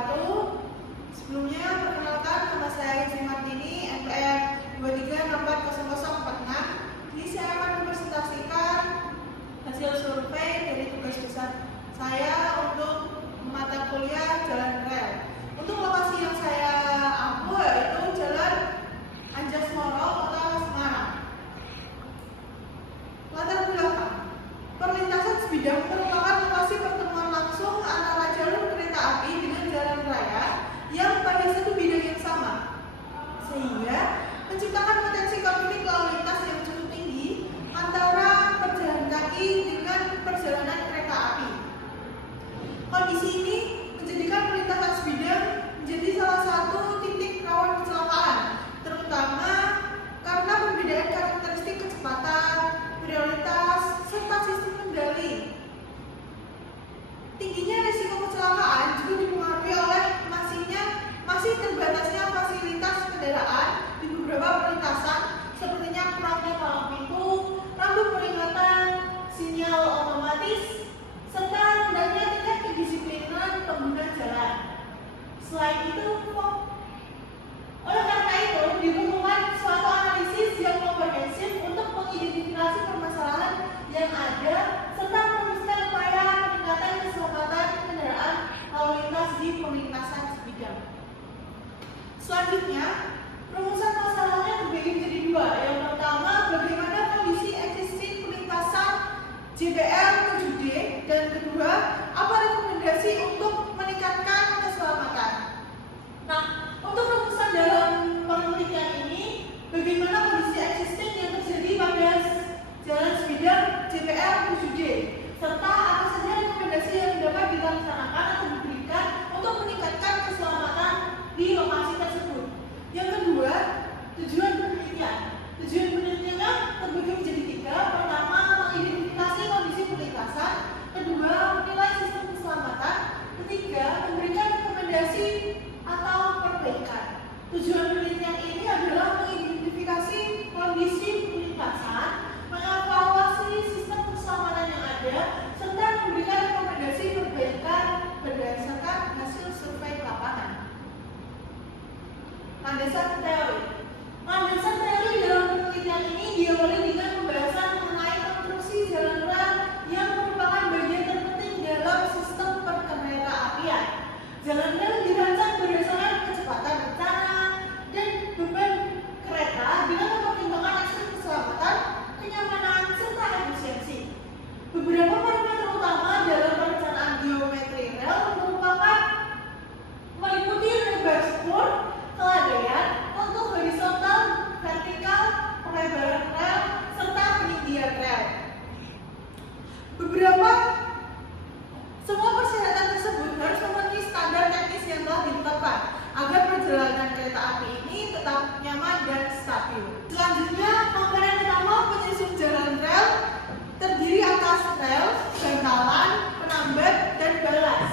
wabarakatuh. Sebelumnya perkenalkan, nama saya Izzy Martini, NPM 23640046. Jadi saya akan mempresentasikan hasil survei dari tugas besar saya untuk mata kuliah Jalan Rel. Untuk lokasi yang saya ambil yaitu Jalan Anjasmara, Kota Semarang. Latar belakang, perlintasan sebidang merupakan lokasi pertemuan langsung antara jalur kereta api dengan jalan raya yang pada satu bidang yang sama, sehingga menciptakan potensi konflik lalu lintas yang cukup tinggi antara perjalanan kaki dengan perjalanan kereta api. Kondisi ini menjadikan perlintasan sebidang menjadi salah satu titik rawan kecelakaan, terutama karena perbedaan karakteristik kecepatan, prioritas, serta sistem kendali. Tingginya risiko kecelakaan juga dipengaruhi oleh masih terbatasnya fasilitas kendaraan di beberapa perlintasan, sepertinya kurangnya palang pintu, rambu peringatan, sinyal otomatis, serta rendahnya tingkat kedisiplinan pengguna jalan. Selain itu, oleh karena itu dibutuhkan suatu analisis yang komprehensif untuk mengidentifikasi permasalahan yang ada serta merumuskan upaya peningkatan keselamatan kendaraan lalu lintas di perlintasan sebidang. Selanjutnya, rumusan masalahnya terbagi menjadi dua. Yang pertama, bagaimana kondisi existing perlintasan JBL 7D, dan kedua, apa rekomendasi untuk meningkatkan keselamatan. Nah, untuk rumusan dalam penelitian ini, bagaimana kondisi existing yang terjadi pada jalan sebidang JBL 7D, serta apa saja rekomendasi yang dapat dilaksanakan atau diberikan untuk meningkatkan keselamatan di lokasi tersebut. Yang kedua, tujuan penelitian. Tujuan penelitiannya terbagi menjadi tiga. Pertama, mengidentifikasi kondisi perlintasan. Kedua, menilai sistem keselamatan. Ketiga, memberikan rekomendasi atau perbaikan. Tujuan penelitian ini adalah mengidentifikasi kondisi perlintasan, mengevaluasi sistem keselamatan yang ada, serta memberikan rekomendasi perbaikan berdasarkan hasil survei lapangan. Landasan teori. Landasan teori dalam penelitian ini diawali dengan pembahasan mengenai konstruksi jalan rel yang merupakan bagian terpenting dalam sistem perkereta-apian. Jalan rel dirancang berdasarkan kecepatan rencana dan beban kereta dengan mempertimbangkan aspek keselamatan, kenyamanan, serta efisiensi. Beberapa parameter utama dalam perencanaan geometri rel merupakan meliputi lebar spur, keladaian, untuk horizontal, vertikal, pelebaran rel, serta peninggian rel. Semua persyaratan tersebut harus memenuhi standar teknis yang telah ditetapkan agar perjalanan kereta api ini tetap nyaman dan stabil. Selanjutnya, komponen utama penyusun jalan rel terdiri atas rel, bantalan, penambat, dan balas.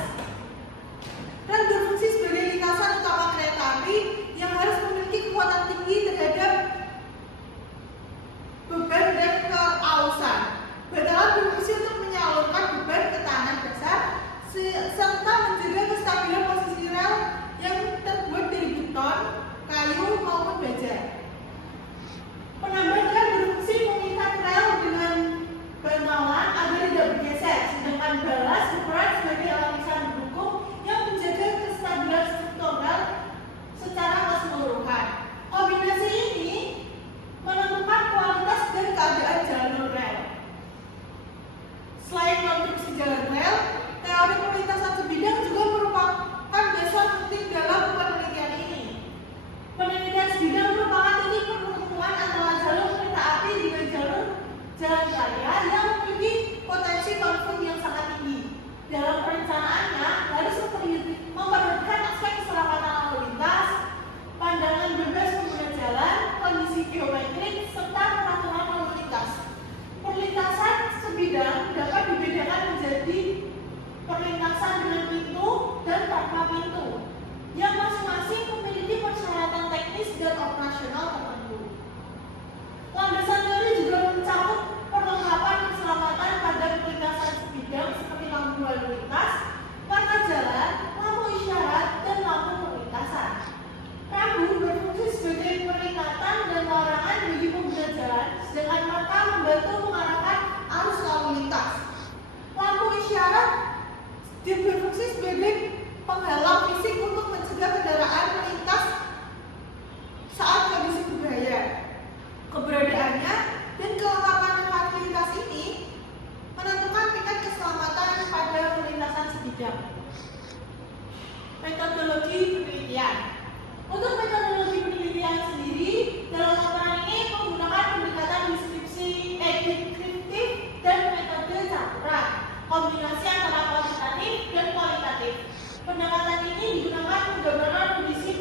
Rel berfungsi sebagai lintasan utama kereta api yang harus memiliki kekuatan tinggi terhadap beban dan keausan. Bantalan berfungsi untuk menyalurkan beban ke tanah dasar serta menjaga kestabilan posisi rel yang terbuat dari beton, kayu, maupun baja. Penambat rel berfungsi mengikat rel dengan bantalan agar tidak bergeser, sedangkan balas berperan sebagai lapisan pendukung yang menjaga kestabilan struktur rel secara keseluruhan. Kombinasi ini menentukan kualitas dan keadaan jalur rel. Selain konstruksi jalan rel, teori perlintasan sebidang juga merupakan dasar penting dalam penelitian ini. Penelitian sebidang merupakan titik pertemuan antara jalur kereta api dengan jalur jalan raya yang memiliki potensi konflik yang sangat tinggi. Dalam perencanaannya harus memperhatikan aspek keselamatan lalu lintas, pandangan bebas pengguna jalan, kondisi geometrik, serta peraturan lalu lintas. Perlintasan sebidang dapat dibedakan menjadi perlintasan dengan pintu dan tanpa pintu, yang masing-masing memiliki persyaratan teknis dan operasional tertentu. Landasan teori juga mencakup perlengkapan keselamatan pada perlintasan sebidang seperti lampu lalu lintas, warna jalan, lampu isyarat, jam. Metodologi penelitian. Untuk metodologi penelitian sendiri, dalam laporan ini menggunakan pendekatan deskriptif dan metode campuran, kombinasi antara kuantitatif dan kualitatif. Pendekatan ini digunakan menggambarkan kondisi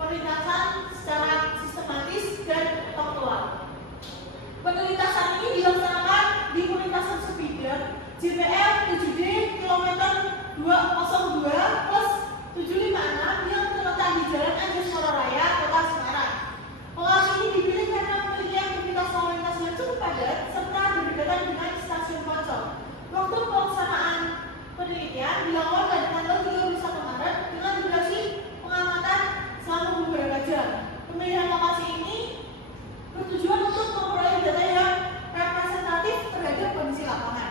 perlintasan secara sistematis dan faktual. Penelitian ini dilaksanakan di perlintasan feeder JPL 7D kilometer 202 plus 756 yang terletak di Jalan Anjasmara Raya, Kota Semarang. Lokasi ini dipilih karena memiliki aktivitas lalu lintas yang cukup padat serta berdekatan dengan stasiun Poncol. Waktu pelaksanaan penelitian dilakukan pada tanggal 31 Maret dengan durasi pengamatan selama beberapa jam. Pemilihan lokasi ini bertujuan untuk memperoleh data yang representatif terhadap kondisi lapangan.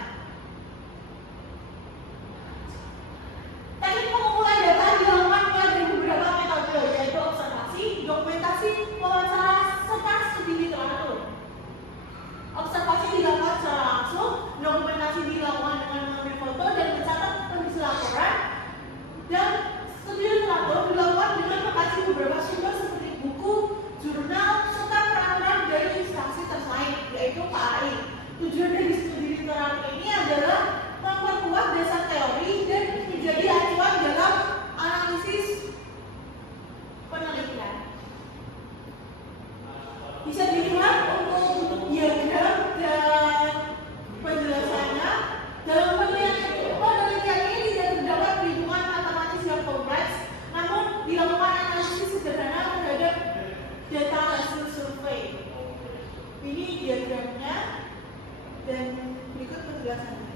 Teknik pengumpulan data dilakukan mulai dari beberapa metode, yaitu observasi, dokumentasi, wawancara, serta studi literatur. Observasi dilakukan secara langsung, dokumentasi dilakukan dengan mengambil foto dan mencatat kondisi laporan, dan studi literatur dilakukan dengan mengkaji beberapa sumber seperti buku, jurnal, serta peraturan dari instansi terkait, yaitu KAI. Tujuan dari studi literatur ini adalah memperkuat dasar teori dan menjadi acuan dalam analisis penelitian. Bisa dilihat untuk diagram dan penjelasannya. Dalam penelitian ini tidak terdapat perhitungan matematis yang kompleks, namun dilakukan analisis sederhana terhadap data hasil survei. Ini diagramnya dan berikut penjelasannya.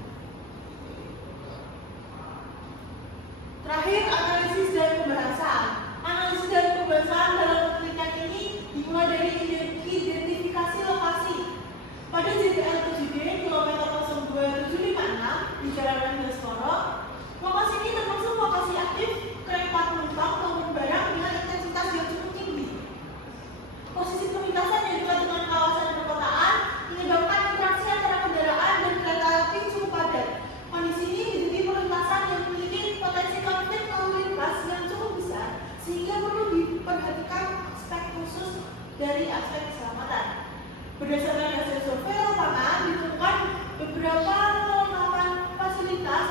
Terakhir, analisis dan pembahasan. Analisis dan pembahasan dalam penelitian ini dimulai dari identifikasi lokasi. Pada JPL 7D kilometer 02756 di Jalan Anjasmara, lokasi ini termasuk lokasi aktif kereta penumpang maupun barang dengan intensitas yang cukup tinggi. Posisi perlintasan yang dekat dengan kawasan perkotaan menyebabkan interaksi antara kendaraan dan kereta api cukup padat. Kondisi ini menjadi perlintasan yang memiliki potensi konflik lalu lintas yang cukup besar, sehingga perlu diperhatikan aspek khusus dari aspek keselamatan. Berdasarkan hasil survei lapangan, ditemukan beberapa kelengkapan fasilitas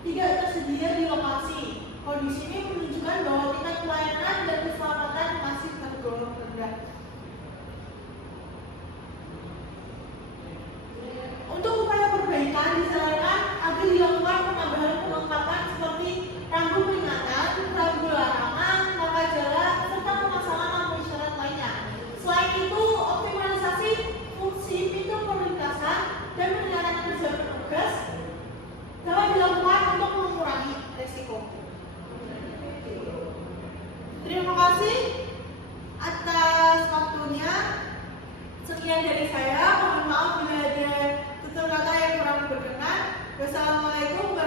tidak tersedia di lokasi. Kondisi ini menunjukkan bahwa tingkat pelayanan dan keselamatan masih tergolong rendah. Untuk upaya perbaikan disarankan agar dilakukan penambahan perlengkapan seperti rambu peringatan, rambu larangan, marka jalan, serta pemasangan lampu isyarat lainnya. Selain itu, optimalisasi fungsi pintu perlintasan dan peningkatan kerja petugas dapat dilakukan untuk mengurangi resiko. Terima kasih atas waktunya. Sekian dari saya. Mohon maaf bila ada tutur kata yang kurang berkenan. Wassalamualaikum